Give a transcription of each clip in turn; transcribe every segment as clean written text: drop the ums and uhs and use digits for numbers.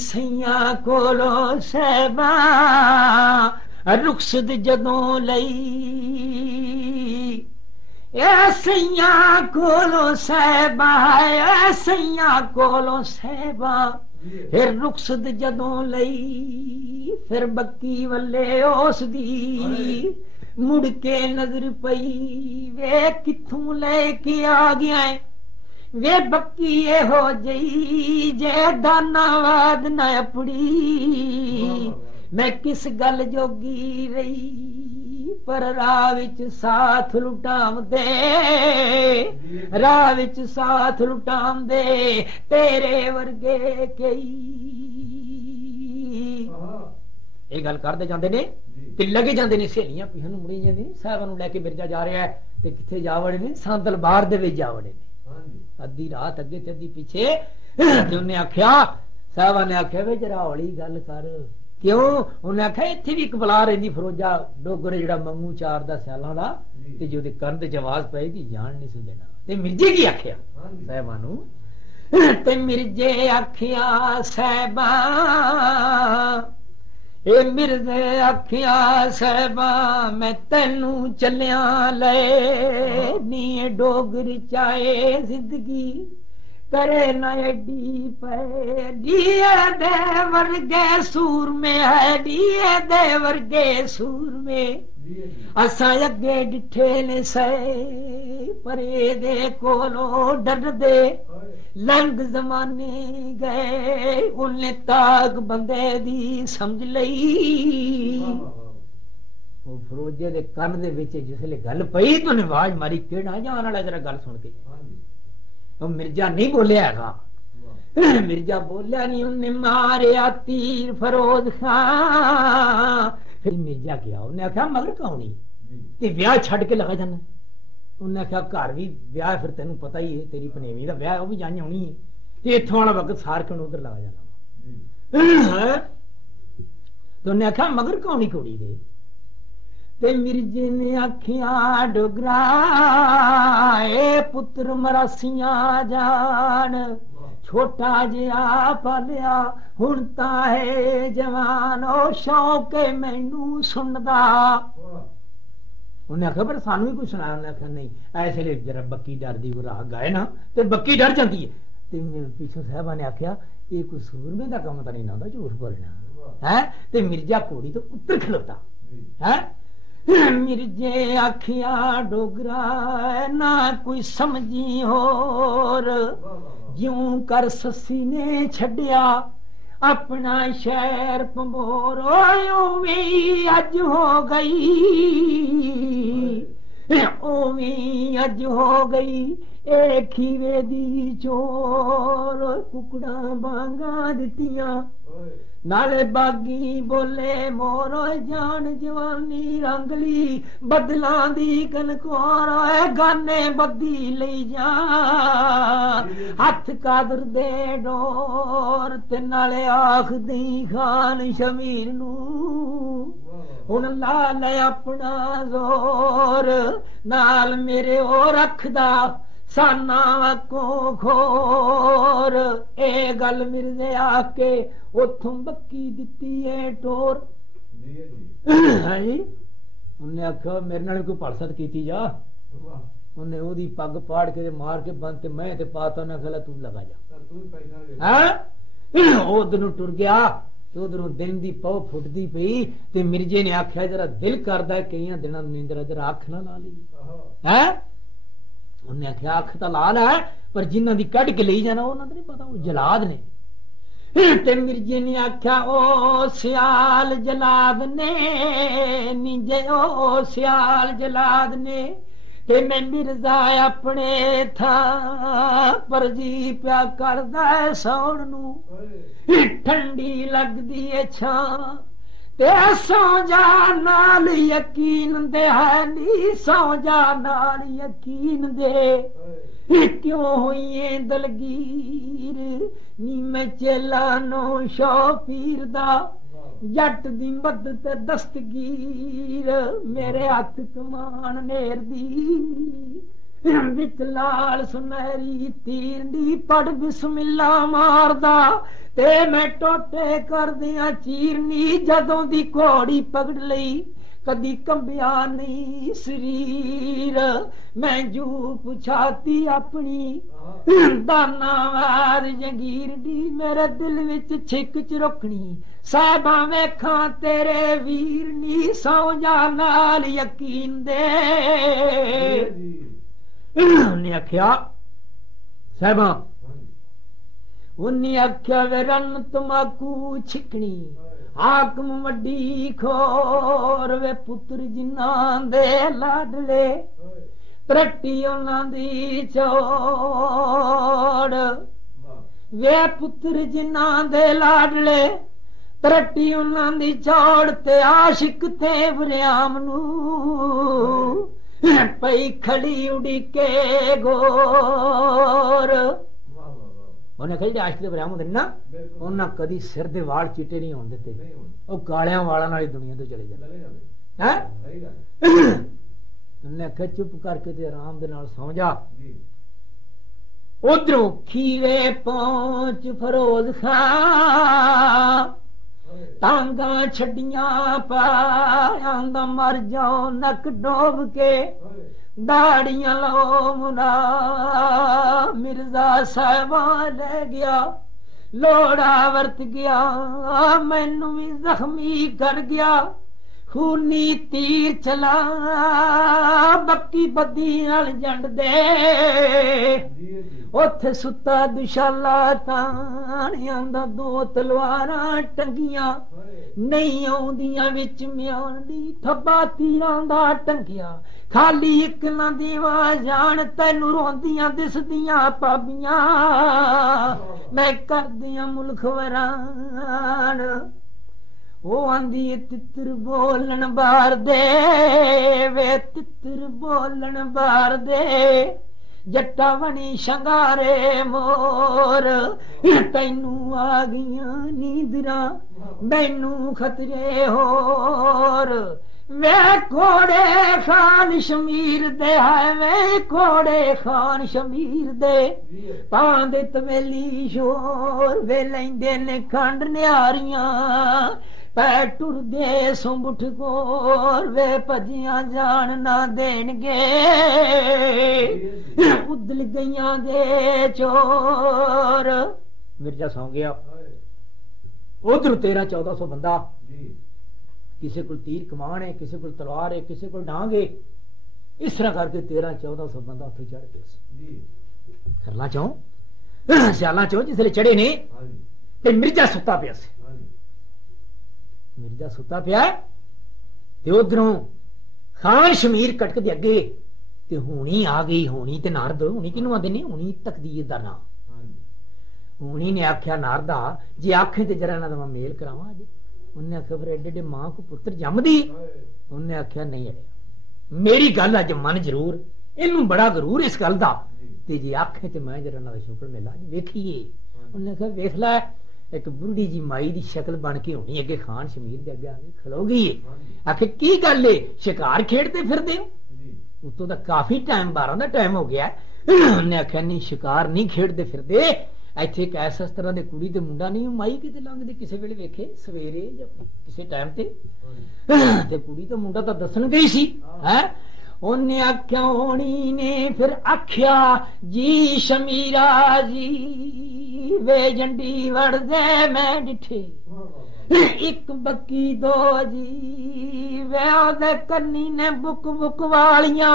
सैया कोलो सहबा रुखसत जदों लई ए सैया कोलो सहबा ए सैया कोलो सहबा फिर रुखसत जदों लई फिर बक्की वल्ले उस दी मुड़ के नजर पई वे किथों लेके आ गया वे बक्की हो जई जे दानावाद न अपड़ी मैं किस गल जोगी रही पर राह विच साथ लुटावदे राह विच साथ लुटावदे तेरे वर्गे कई ये गल करदे जांदे ने ते लगे जांदे ने सहेलियां पिछां नूं मुड़ी जांदी ने साहबां नूं लैके मिर्जा जा रहा है ते किथे जा वड़े ने सांदल बाहर दे विच जा वड़े ने अद्धी रात अगे ते अद्धी पीछे ते उन्हें आख्या साहबा ने आख्या वे जरा हौली गल कर क्यों उन्हें आख्या इत्थे भी एक बला रहिंदी फरोजा डोगर जिहड़ा मंगू 4 सालां दा ते जो दे कंध च आवाज पएगी जान नहीं सी देना ते मिर्जे की आख्या साहबा नूं ते मिर्जे आख्या साहबा ए मिर्जे आख्या साहबा मैं तेनू चलिया ले नी डोगर चाहे जिंदगी करे न एडी पे दिए दे वर्गे सूर में है दिए दे वर्गे सूर में असा अगे डिठे ने से परे दे कोलो डर दे लंग जमाने गए उन्हें ताक बंदे दी समझ लई वो फरोजे दे कन दे विच जिसले गल पई तो ने आवाज मारी केड़ा जान वाला जरा गल सुन के तो मिर्जा नहीं बोलिया है मिर्जा बोलिया नहीं उन्हें मारे तीर फरोज खां फिर मिर्जा गया उन्हें आख्या मगर कौनी ते ब्याह छड़ के लगा जाना उन्हें आख्या घर भी ब्याह फिर तेन पता ही है तेरी पनेवी का ब्याह भी जानी होनी है इथों वाला वक्त सार के उधर लगा जाना तो उन्हें आख्या मगर कौनी कुड़ी दे ते मिर्जे ने आखिया डोगरा ए पुत्र मरासिया जान छोटा जिहा पालिया हुण तां है जवान ओ शौक मैनू सुनदा उन्हें आख्या पर सानू भी कुछ सुनाया उन्हें आख्या नहीं ऐसे ले जरा बक्की डर दी वो राग गाए ना तो बक्की डर जाती है ते पीछे साहबा ने आख्या ये कोई सूरमे का काम तो नहीं ना झूठ बोलना है ते मिर्जा घोड़ी तो उत्तर खलोता है मिर्जे आखिया डोगरा ना कोई समझी होर ज्यों कर ससी ने छड़िया अपना शहर पंबोर ओवी अज हो गई ओवी अज हो गई ए खीवे दी चोर कुकड़ा बांगा दितियां नाले बागी बोले मोरो जान जवानी रंगली बदला दी कनकोर गाने बदी ले जा हथ कादर दे डोर ते नाले आख दी खान शमीर नू हुण ला ले अपना जोर नाल मेरे ओ रखदा साना को खोर ए गल मिर्जे आके उथों बक्की दिती है टोर उन्हें आख्या मेरे नाल कोई पड़सत की जा उन्हें ओदी पग पाड़ के मार के बंद मैं ते पाता उन्हें आख्या तू लगा जा उधर टुर गया उधरों दिन दी पौ फुटती पई ते मिर्जे ने आख्या जरा दिल करदा है कई दिनों नींदर जरा अख ना ला ली है उन्हें आख्या अख तो लाल है पर जिन्हों की कढ़ के ले जाना उन्होंने नहीं पता वो जलाद ने ते मिर्जे ने आख्या ओ सियाल जलाद ने नीजे ओ सियाल जलाद ने ते मैं मिर्जा अपने था पर जी प्या करदा सौण नू ठंडी लगदी है छां ते सौ जा नाल यकीन दे है नी सौ जा नाल यकीन दे क्यों होइए दलगीर नी मैं चेला नो शो पीर दा जट दी मद ते दस्तगीर मेरे हथ कमान नेर दी विच लाल सुनहरी तीर दी पढ़ बिस्मिल्ला मारदा ते मैं टोटे कर दिया चीरनी जदों दी घोड़ी पकड़ लई कदी कंबिया नहीं शरीर मैं जू पुछाती अपनी दाना वार जंगीर दी मेरे दिल विच छिक च रखनी साहबा वेखा तेरे वीर नी सौ जा नाल यकीन दे उन्हें आख्या साहबा उन्हें आख्या वे रन तमाकू छिकनी हाकम वड्डी खोर वे पुत्र जिन्ना दे लाडले तरट्टी उन्हां दी चोड़ वे पुत्र जिन्ना दे लाडले तरट्टी उन्हां दी चोड़ ते आशिक थे वरियाम नू पई खड़ी उड़ीके गोर ਉਹਨੇ ਕਹੀ ਆਸ਼ਕ ਦੇ ਬਰਾਮ ਹੁੰਦੇ ਨਾ ਉਹਨਾਂ ਕਦੀ ਸਿਰ ਦੇ ਵਾਲ ਚਿੱਟੇ ਨਹੀਂ ਹੋਣ ਦਿੱਤੇ ਉਹ ਕਾਲਿਆਂ ਵਾਲਾਂ ਨਾਲ ਹੀ ਦੁਨੀਆ ਤੋਂ ਚਲੇ ਜਾਂਦੇ ਹੈ ਉਹਨੇ ਆਖਿਆ ਚੁੱਪ ਕਰਕੇ ਤੇ ਆਰਾਮ ਦੇ ਨਾਲ ਸੌਂ ਜਾ ਉਧਰੋਂ ਖੀਵੇ ਪਹੁੰਚ ਫਰੋਜ਼ ਖਾਂ ਤਾਂਗਾ ਛੱਡੀਆਂ ਪਾਇਆਂ ਦਾ ਮਰ ਜਾਓ ਨੱਕ ਡੋਬ ਕੇ दाड़ियां लो मुना मिर्जा साहबा ले गया लोड़ा वर्त गया मैनू भी जख्मी कर गया खूनी तीर चला बक्की बदी नाल जंड दे उथे सुता दुशाला ताणियां दा दो तलवारां टंगियां नहीं आउंदियां विच म्यान दी थब्बा तीरां दा टंगिया खाली एक ना दीवा जान तैनू रोंदियां दिसदियां पाबियां मैं कर दियां मुल्क वरान वो आंदी तित्र बोलन बार दे वे तित्र बोलन बार दे जट्टा बनी शंगारे मोर तैनू आ गईयां नींदरां मैनू खतरे होर वे घोड़े खान शमीर दे है वे घोड़े खान शमीर दे पांदे तवेली शोर वे लेंदे ने खंड न्यारियां पै टुरदे सुंबुठ गोर वे भजियां जान ना देणगे उदल गईयां दे चोर मिर्जा सौ गया उधर 1300-1400 बंदा किसी को तीर कमान है किसी को तलवार है किसी को डांग है इस तरह करके 1300-1400 बंदा उत्थे चढ़ गया खरला चो सियाला चो जिसले चढ़े ने ते मिर्जा सुता पिया से मिर्जा सुता पिया ते उधरों खान शमीर कटक दे अगे ते हुणी आ गई हुणी ते नारद हुणी किनू आंदे ने हुणी तकदीर दा नाम हुणी ने आख्या नारदा जे आखे ते जरा इन्हां दा मेल करावां अज उन्हें आख्या फिर एडे एडे मां को पुत्र जमदी उन्हें आख्या नहीं है मेरी गल अज मन जरूर इनू बड़ा गरूर इस गल दा ते जे आखे ते मैं जरा इन्हां दा शुक्र मेला अज वेखीए उन्हें आख्या वेख लै एक बुढ़ी जी माई दी शक्ल बन के होनी अगे खान शमीर दे अगे आके खलो गई है आखे की गल है शिकार खेडते फिरदे हो उतों दा काफी टाइम 12 दा टाइम हो गया उन्हें आख्या नहीं शिकार नहीं खेडते फिरदे ਇੱਥੇ ਇੱਕ ਐਸ ਤਰ੍ਹਾਂ ਦੇ ਕੁੜੀ ਤੇ ਮੁੰਡਾ ਨਹੀਂ ਮਾਈ ਕਿਤੇ ਲੰਘਦੇ ਕਿਸੇ ਵੇਲੇ ਵੇਖੇ ਸਵੇਰੇ ਜਾਂ ਕਿਸੇ ਟਾਈਮ ਤੇ ਕੁੜੀ ਤੇ ਮੁੰਡਾ ਤਾਂ ਦੱਸਣ ਗਈ ਸੀ ਹੈ ਉਹਨੇ ਆਖਿਆ ਹੋਣੀ ਨੇ ਫਿਰ ਆਖਿਆ ਜੀ ਸ਼ਮੀਰਾ ਜੀ ਵੇ ਜੰਡੀ ਵੜਦੇ ਮੈਂ ਡਿਠੇ ਇੱਕ ਬੱਕੀ ਦੋ ਜੀ ਵੇ ਉਹਦੇ ਕੰਨੀ ਨੇ ਬੁੱਕ ਬੁੱਕ ਵਾਲੀਆਂ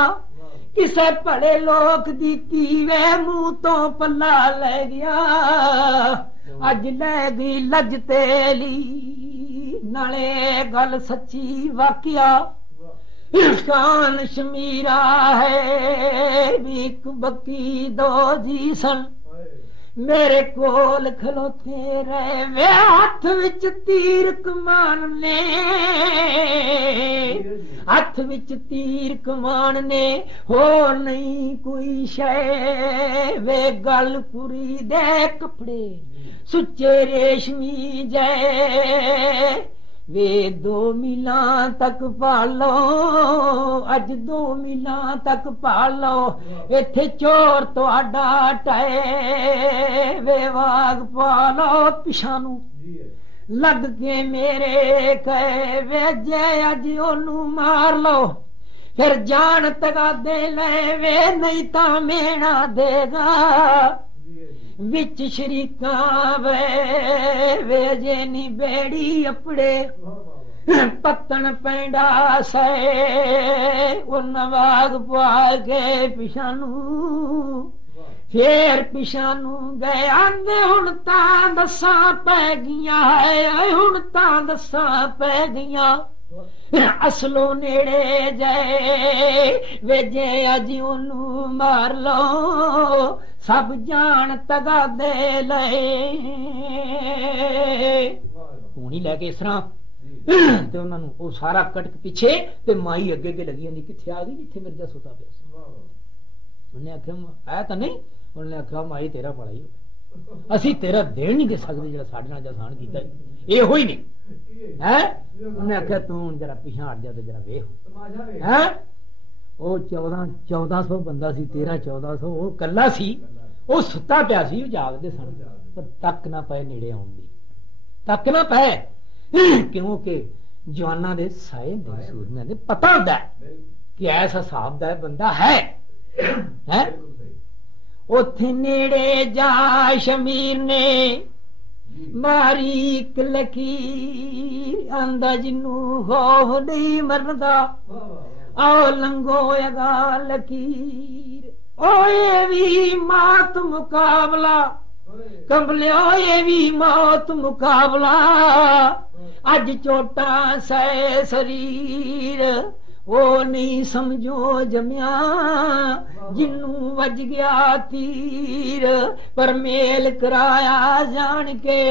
किसे पड़े लोक दी कीवे मुंह तो पल्ला ले गया अज ले गई लज तेली नाले गल सच्ची वाकिया खान शमीरा है एक बकी दो जी सन मेरे कोल खलोते रहे वे हाथ विच तीर कमान ने हाथ विच तीर कमान ने हो नहीं कोई शय वे गल पूरी दे कपड़े सुच्चे रेशमी जय वे 2 मीलां तक पालो, अज 2 मीलां तक पालो, इत्थे चोर तुहाडा टए, वे वाग पालो पिछानू लग के मेरे कहे, वे जे अज ओनू मार लो, फिर जान तगा दे ले, वे नहीं ता मेना देगा विच शरीका वे जे नी बेड़ी अपड़े पत्तन पैंडा से, नवाग पा के पिछानू फिर पिछानू गए, आंदे हुण तां दसां पै गियां है, हुण तां दसां पै गियां, असलो नेड़े जाए, वे जे अज ओनू मार लो, सब जान तगा दे ले, हूणी लैके इस तरह ते उन्हां नूं ओ सारा कटक पिछे ते माई अगे अगे लगी जांदी, किथे आ गई जिथे मिर्जा सुता पिया सी। उन्हें आख्या आया तां नहीं, उन्हें आख्या माई तेरा बड़ा ही असी तेरा देण नहीं दे सकदे जिहड़ा साडे नाल जसान कीता ये होई नहीं है। उन्हें आख्या तू जरा पिछा हट जा ते जरा वेख है, ओ 1400 बंदा सी, 1300-1400 वो कल्ला सी, वो सुता पिया सी, जागदे सन, पर तक ना पए नेड़े आउण दी, तक ना पए, क्योंकि जवाना दे साए सूरमियां दे पता होंदा कि ऐसा हिसाब दा बंदा है। उथे नेड़े जा शमीर ने मारी एक लकीर, आंदा जिन्नू खौफ नहीं मरदा, आओ लंघो अगा लकीर, ओए भी मौत मुकाबला कंबले, ओए भी मौत मुकाबला, अज चोटा सै शरीर, वो नहीं समझो जमिया जिन्नू वज गया तीर, पर मेल कराया जान के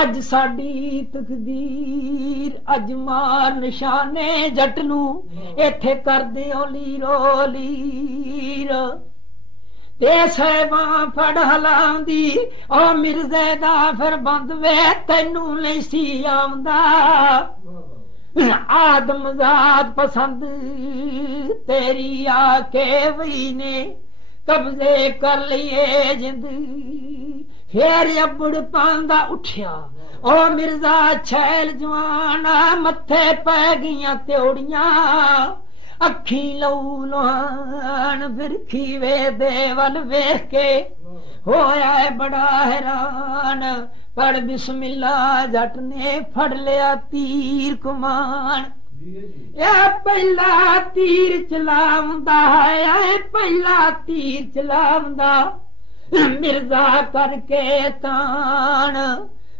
अज साडी तकदीर, अज मार निशाने जट नू इत्थे कर दिओ लीरो लीर, ते सहबां फड़ हलांदी, ओ मिर्जे दा फिर बंद वे तैनू नहीं सी आंदा, आदमजाद पसंद तेरी आके वही ने कब्जे कर लिए जिंद, फिर अबड़ पांदा उठिया, ओ मिर्जा छैल जवाना, मथे पै गियां त्योड़ियां, अखी लऊ लुहान, फिर खीवे देवल वेख के होया बड़ा हैरान, पढ़ बिस्मिल्लाह जट ने फड़ लिया तीर कमान, पहला तीर चलावंदा है, पहला तीर चलावंदा, मिर्जा करके तान,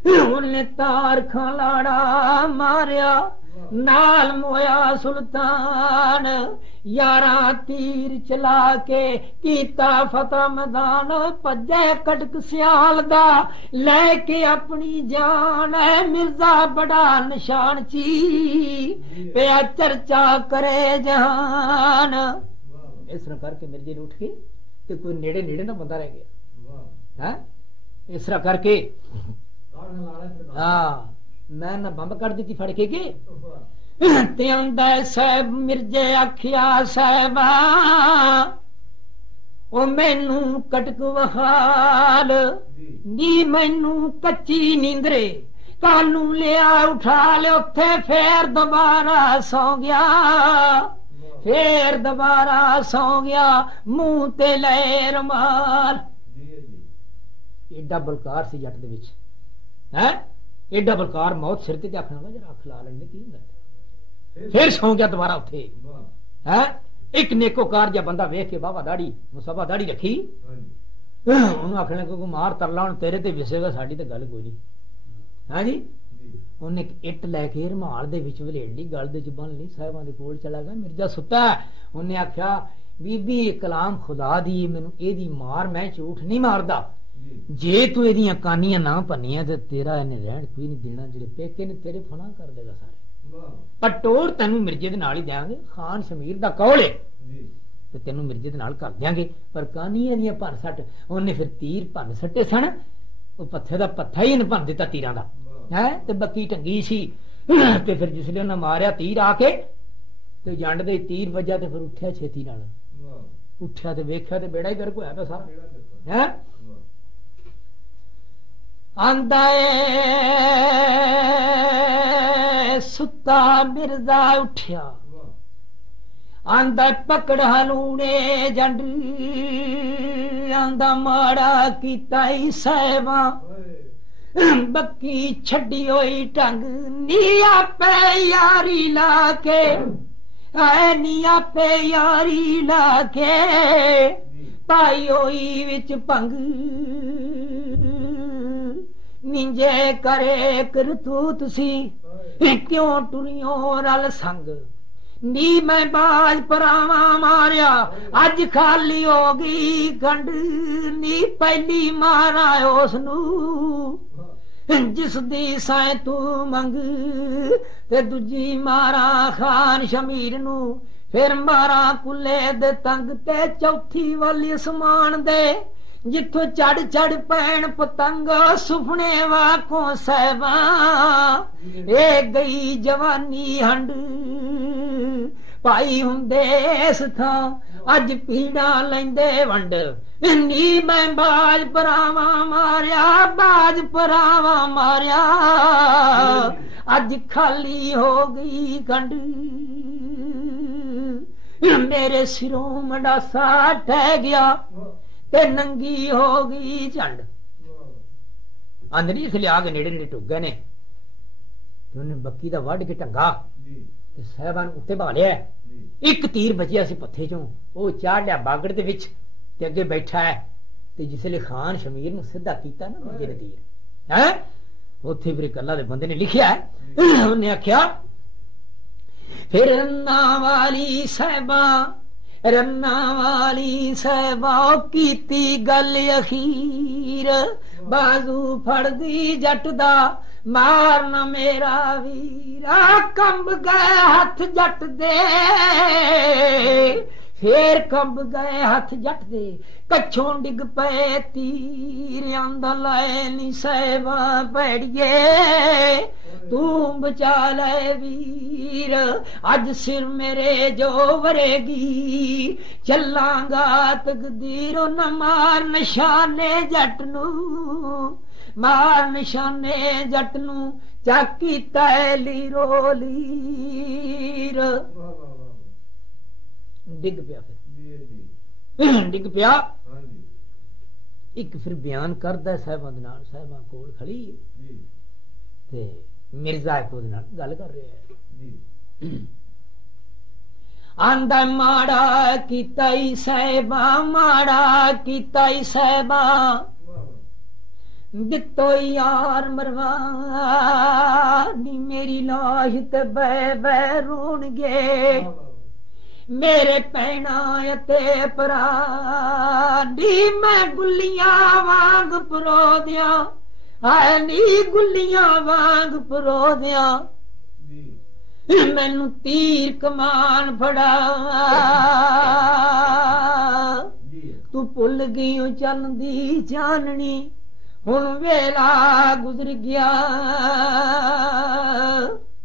उन्हें तार खलाड़ा मारिया, नाल मोया सुल्तान, 11 तीर चला के कीता फतह मैदान, भजे कटक सियाल दा लेके अपनी जान, मिर्जा बड़ा निशान ची पे चर्चा करे जहान। इस तरह करके मिर्जे ने उठ के ते कोई नेड़े नेड़े ना बंदा रह गया, इस तरह करके हाँ मैं ना बंब कट दी फड़ के साहब मिर्जे आखिया साहबा ओ मैनू कटक वहाल नी, मैनू कच्ची नींदरे कानू लिया उठा ले, उथे फिर दोबारा सौ गया, फिर दोबारा सौ गया, मुंह ते ले रुमाल, एडा बलकार सी जट दे विच है, एडा बलकार मौत सिर ते आखना जरा अख ला लेंदे की हुंदा, फिर सौ गया दोबारा उठे है। एक नेकोकार जा बंदा वेख के बाबा दाढ़ी मुसबा दाढ़ी रखी, उन्होंने आखने को मार तरला हुण तेरे ते विसेगा, साडी ते गल कोई नहीं है जी। उन्हें इट लैके रुमाल दे विच वलेड़ ली, गल दे च बन ली, साहिबां दे कोल चला गया, मिर्जा सुता है। उन्हें आख्या बीबी कलाम खुदा दी, मैनू एदी मार, मैं झूठ नहीं मारदा, जे तू एदियां कानियां ना भन्नियां ते तेरा इन्हें रहन कोई नहीं देना, जेड़े पेके ने तेरे फना कर देगा सारे, पटोर तेनू मिर्जे दे नाल ही देंगे, खान शमीर दा कौल है ते तेनू मिर्जे दे नाल कर देंगे, पर कानियां दियां भन सट, उन्हें फिर तीर भन सटे सन, वो पत्थे दा पत्था ही भन दिता तीरां दा है, ते बक्की टंगी सी ਤੇ ਫਿਰ ਜਿਸਲੇ ਉਹਨੇ ਮਾਰਿਆ ਤੀਰ ਆ ਕੇ ਤੇ ਜੰਡ ਦੇ ਤੀਰ ਵੱਜਾ ਤੇ ਫਿਰ ਉੱਠਿਆ ਛੇਤੀ ਨਾਲ, ਉੱਠਿਆ ਤੇ ਵੇਖਿਆ ਤੇ ਬੇੜਾ ਹੀ ਗਰਕ ਹੋਇਆ ਪਿਆ ਸਾਰਾ ਹੈ। ਆਂਦਾ ਏ ਸੁੱਤਾ ਮਿਰਜ਼ਾ ਉੱਠਿਆ, ਆਂਦਾ ਪਕੜ ਹਲੂਣੇ ਜੰਡ, ਆਂਦਾ ਮਾੜਾ ਕੀਤਾ ਈ ਸਾਹਿਬਾ, ਬੱਕੀ ਛੱਡੀ ਹੋਈ ਢੰਗ ਨੀ ਆਪੇ ਯਾਰੀ ਲਾ ਕੇ, ਆਏ ਨੀ ਆਪੇ ਯਾਰੀ ਲਾ ਕੇ, ਪਾਈ ਹੋਈ ਵਿੱਚ ਭੰਗ ਨਿੰਜੇ ਕਰੇ ਕਰਤੂਤ ਸੀ, ਕਿਉਂ ਟੁਰਿਓ ਰਲ ਸੰਗ ਨੀ ਮੈਂ ਬਾਜ ਪਰਾਵਾਂ ਮਾਰਿਆ, ਅੱਜ ਖਾਲੀ ਹੋ ਗਈ ਗੰਢ ਨੀ ਪਹਿਲੀ ਮਾਰਾ ਉਸ ਨੂੰ, ਜਿਸ ਦੀ ਸਾਂ ਤੂੰ ਮੰਗ ਤੇ ਦੂਜੀ ਮਾਰਾ ਖਾਨ ਸ਼ਮੀਰ ਨੂੰ, ਫਿਰ ਮਾਰਾ ਕੁੱਲੇ ਦੇ ਤੰਗ ਤੇ ਚੌਥੀ ਵਾਲੀ ਅਸਮਾਨ ਦੇ, ਜਿੱਥੋਂ ਚੜ ਚੜ ਪੈਣ ਪਤੰਗ ਸੁਪਨੇ ਵਾਕੋਂ ਸਹਿਬਾ, ਇਹ ਗਈ ਜਵਾਨੀ ਹੰਡ ਭਾਈ ਹੁੰਦੇ ਇਸ ਥਾਂ, ਅੱਜ ਪੀੜਾ ਲੈਂਦੇ ਵੰਡ ਨੀ ਮੈਂ ਬਾਜ ਪਰਾਵਾਂ ਮਾਰਿਆ, ਬਾਜ ਪਰਾਵਾਂ ਮਾਰਿਆ, ਅੱਜ ਖਾਲੀ ਹੋ ਗਈ ਗੰਢ, ਮੇਰੇ ਸਿਰੋਂ ਮੰਡਾਸਾ ਟਹਿ ਗਿਆ ਤੇ ਨੰਗੀ ਹੋ ਗਈ ਝੰਡ। ਅੰਦਰੀ ਲਿਆ ਕੇ ਨੇੜੇ ਨੇੜੇ ਟੁੱਕ ਗਏ ਨੇ, ਉਹਨੇ ਬੱਕੀ ਦਾ ਵੱਢ ਕੇ ਢੰਗਾ ਤੇ ਸਾਹਿਬਾਨ ਉੱਤੇ ਬਾ ਲਿਆ, ਇੱਕ ਤੀਰ ਬਚਿਆ ਸੀ ਪੱਥੇ ਚੋਂ, ਉਹ ਚਾੜ ਲਿਆ ਬਾਗੜ ਦੇ ਵਿੱਚ ਤੇ ਅੱਗੇ ਬੈਠਾ ਹੈ, ਤੇ ਜਿਸਲੇ ਖਾਨ ਸ਼ਮੀਰ ਨੂੰ ਸਿੱਧਾ ਕੀਤਾ ਨਾ ਮੰਜੇ ਨੇ ਤੀਰ ਹੈ, ਉੱਥੇ ਫਿਰ ਇੱਕ ਅੱਲਾ ਦੇ ਬੰਦੇ ਨੇ ਲਿਖਿਆ ਹੈ, ਉਹਨੇ ਆਖਿਆ ਫਿਰ ਰੰਨਾ ਵਾਲੀ ਸਾਹਿਬਾ, ਰੰਨਾ ਵਾਲੀ ਸਾਹਿਬਾ ਕੀਤੀ ਗੱਲ ਅਖੀਰ, ਬਾਜ਼ੂ ਫੜਦੀ ਜੱਟ ਦਾ ਮਾਰਨਾ ਮੇਰਾ ਵੀਰਾ, ਕੰਬ ਗਏ ਹੱਥ ਜੱਟ ਦੇ, ਫੇਰ ਕੰਬ ਗਏ ਹੱਥ ਜੱਟ ਦੇ, ਕੱਛੋਂ ਡਿੱਗ ਪਏ ਤੀਰ, ਆਂਦਾ ਲੈ ਨੀ ਸਾਹਿਬਾ ਭੈੜੀਏ ਤੂੰ ਬਚਾ ਲੈ ਵੀਰ, ਅੱਜ ਸਿਰ ਮੇਰੇ ਜੋ ਵਰੇਗੀ, ਚੱਲਾਂਗਾ ਤਕਦੀਰੋਂ ਨਾ ਮਾਰ ਨਿਸ਼ਾਨੇ ਜੱਟ ਨੂੰ, ਮਾਰ ਨਿਸ਼ਾਨੇ ਜੱਟ ਨੂੰ, ਚਾਕੀ ਤੈਲੀ ਰੋਲੀਰ, ਡਿੱਗ ਪਿਆ, ਫਿਰ ਡਿੱਗ ਪਿਆ। ਇੱਕ ਫਿਰ ਬਿਆਨ ਕਰਦਾ ਸਾਹਿਬਾਂ ਦੇ ਨਾਲ, ਸਾਹਿਬਾਂ ਕੋਲ ਖੜੀ ਤੇ ਮਿਰਜ਼ਾ ਇੱਕ ਉਹਦੇ ਨਾਲ ਗੱਲ ਕਰ ਰਿਹਾ ਹੈ, ਆਂਦਾ ਮਾੜਾ ਕੀਤਾ ਈ ਸਾਹਿਬਾਂ, ਮਾੜਾ ਕੀਤਾ ਈ ਸਾਹਿਬਾਂ, ਦਿੱਤੋ ਯਾਰ ਮਰਵਾ ਨੀ, ਮੇਰੀ ਲਾਸ਼ ਤੇ ਬੈ ਬੈ ਰੋਣਗੇ, ਮੇਰੇ ਭੈਣਾਂ ਤੇ ਭਰਾ ਨੀ, ਮੈਂ ਗੁੱਲੀਆਂ ਵਾਂਗ ਪਰੋ ਦਿਆਂ, ਹਾਏ ਨੀ ਗੁੱਲੀਆਂ ਵਾਂਗ ਪਰੋ ਦਿਆਂ, ਮੈਨੂੰ ਤੀਰ ਕਮਾਨ ਫੜਾ, ਤੂੰ ਭੁੱਲ ਗਈ ਚੰਨ ਦੀ ਚਾਨਣੀ, ਹੁਣ ਵੇਲਾ ਗੁਜ਼ਰ ਗਿਆ।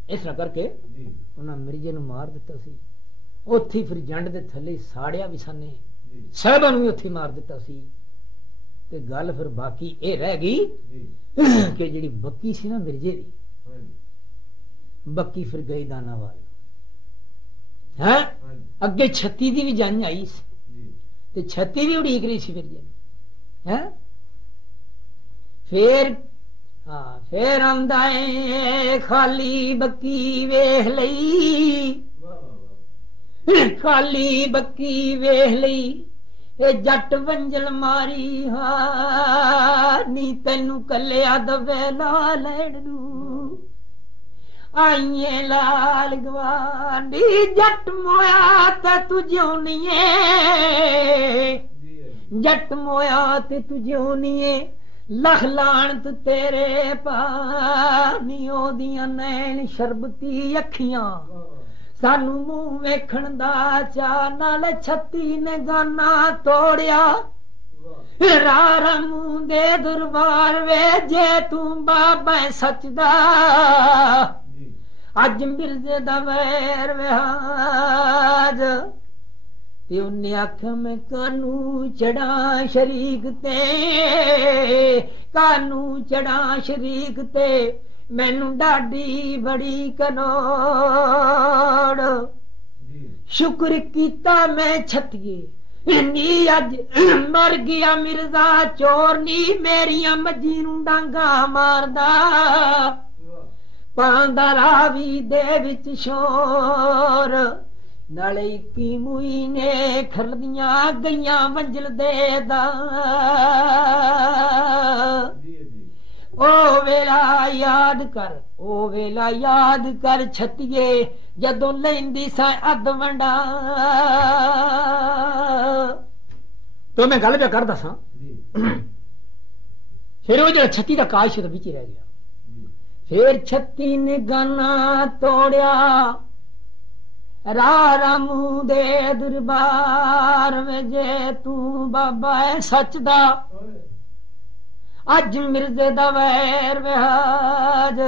ਇਸ ਤਰ੍ਹਾਂ ਕਰਕੇ ਉਹਨਾਂ ਮਿਰਜ਼ੇ ਨੂੰ ਮਾਰ ਦਿੱਤਾ ਸੀ, ਉੱਥੇ ਫਿਰ ਜੰਡ ਦੇ ਥੱਲੇ ਸਾੜਿਆ ਵੀ ਸਾਨੇ, ਸਾਹਿਬਾਂ ਨੂੰ ਵੀ ਉੱਥੇ ਮਾਰ ਦਿੱਤਾ ਸੀ, ਤੇ ਗੱਲ ਫਿਰ ਬਾਕੀ ਇਹ ਰਹਿ ਗਈ ਕਿ ਜਿਹੜੀ ਬੱਕੀ ਸੀ ਨਾ ਮਿਰਜ਼ੇ ਦੀ, ਬੱਕੀ ਫਿਰ ਗਈ ਦਾਨਾਵਾਲ ਹੈ, ਅੱਗੇ 36 ਦੀ ਵੀ ਜੰਗ ਆਈ ਸੀ ਤੇ 36 ਵੀ ਉਡੀਕ ਰਹੀ ਸੀ ਮਿਰਜ਼ੇ ਹੈ, ਫੇਰ ਆਂਦਾ ਏ ਖਾਲੀ ਬੱਕੀ ਵੇਖ ਲਈ, ਖਾਲੀ ਬੱਕੀ ਵੇਖ ਲਈ, ਇਹ ਜੱਟ ਵੰਜਲ ਮਾਰੀ ਹਾ ਨੀ, ਤੈਨੂੰ ਕੱਲਿਆ ਦਵੇ ਲਾ ਲੈਣ ਨੂੰ, ਆਈਏ ਲਾਲ ਗਵਾਂਡੀ ਜੱਟ ਮੋਇਆ ਤੇ ਤੂੰ ਜਿਉਣੀਏ, ਜੱਟ ਮੋਇਆ ਤੇ ਤੂੰ ਜਿਉਣੀਏ, ਲਖ ਲਾਣਤ ਤੇਰੇ ਪਾਨੀ, ਉਹਦੀਆਂ ਨੈਣ ਸ਼ਰਬਤੀ ਅੱਖੀਆਂ, ਸਾਨੂੰ ਮੂੰਹ ਵੇਖਣ ਦਾ ਚਾਅ, ਨਾਲ 36 ਨੇ ਗਾਨਾ ਤੋੜਿਆ, ਰਾਰਾ ਮੂੰਹ ਦੇ ਦਰਬਾਰ ਵੇ, ਜੇ ਤੂੰ ਬਾਬਾ ਸੱਚ ਦਾ अज मिर्जे दा वैर विहाज ते उन्हें आख्या मैं कानू चढ़ा शरीक ते, कानू चढ़ा शरीक ते, मैनू डाडी बड़ी कनोड़। शुक्र कीता मैं छतिए नी अज मर गया मिर्जा चोर नी, मेरिया मजी नू डांगा मारदा, पांदा रावी दे विच शोर। नाले की मुई ने खरदियां गईयां मंजिल दे दा, ओ वेला याद कर, ओ वेला याद कर छतिए, जदों लैंदी सा अध वंडा। तो मैं गल पे कर दसा, फिर वो जो छत्ती का काश विच रह गया। फिर छत्ती ने गाना तोड़िया रामू दे दरबार में, जे तू बाबा है सच दा, अज मिर्जे दा वैर विहाज,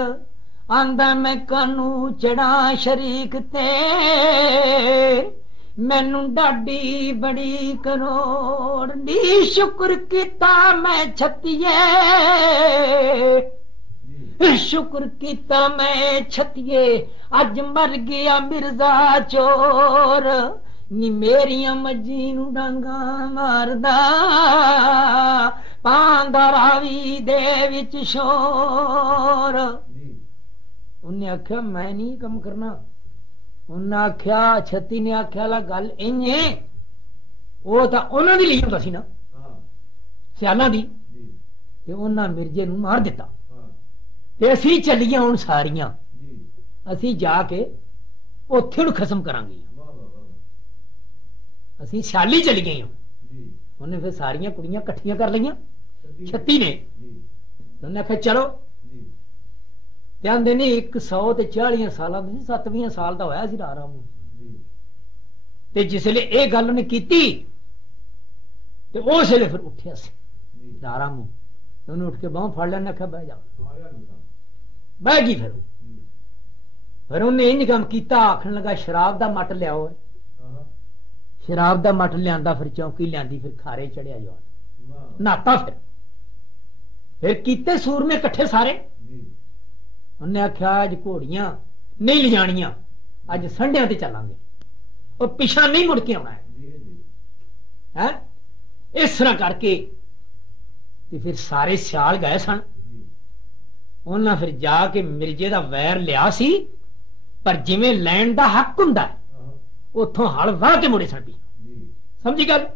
आंदा मैं कानू चढ़ा शरीक ते, मैनू डाडी बड़ी करोड़ दी। शुक्र कीता मैं छतिए, शुक्र कीता मैं छतिए, अज मर गया मिर्जा चोर नी, मेरिया मजी नू डांगा मारदा, पांदा रावी दे विच शोर। उन्हें आख्या मैं नहीं कम करना। उन्हें आख्या, छत्ती ने आख्या ला गल इंजे, वो तो उन्होंने दी लिखी होता सी ना, सियाना दी, ते उन्हें मिर्जे नू मार दिता। ते असी चलियां हुण सारियां, असी जाके उत्थे नू खत्म करांगे। असी शाली चली गई। उन्हें फिर सारियां कुड़ियां कट्ठियां कर लियां छत्ती ने। उन्हें आख्या चलो, कहते नहीं 140 साल 7 साल का होया सी राम। ते जिसले ये गल उन्हें कीती ते उस वेले फिर उठिया सी राम। उन्हें उठ के बांह फड़ लिया, आख्या बह जा, बह गई। फिर उन्हें इंज काम किया, आखन लगा शराब का मट लियाओ। शराब का मट लिया, फिर चौकी लिया, फिर खारे चढ़िया जवान नहाता। फिर कीते सूरमे कट्ठे सारे। उन्हें आख्या अज घोड़ियां नहीं लिजानियां, अज संडिया ते चलांगे, और पिछा नहीं मुड़ के आना है। इस तरह करके फिर सारे सियाल गए सन। उन्हें फिर जाके मिर्जे का वैर लिया सी, पर जिवें लैण का हक हुंदा उथों हल वाह के मुड़े सन। समझी गल?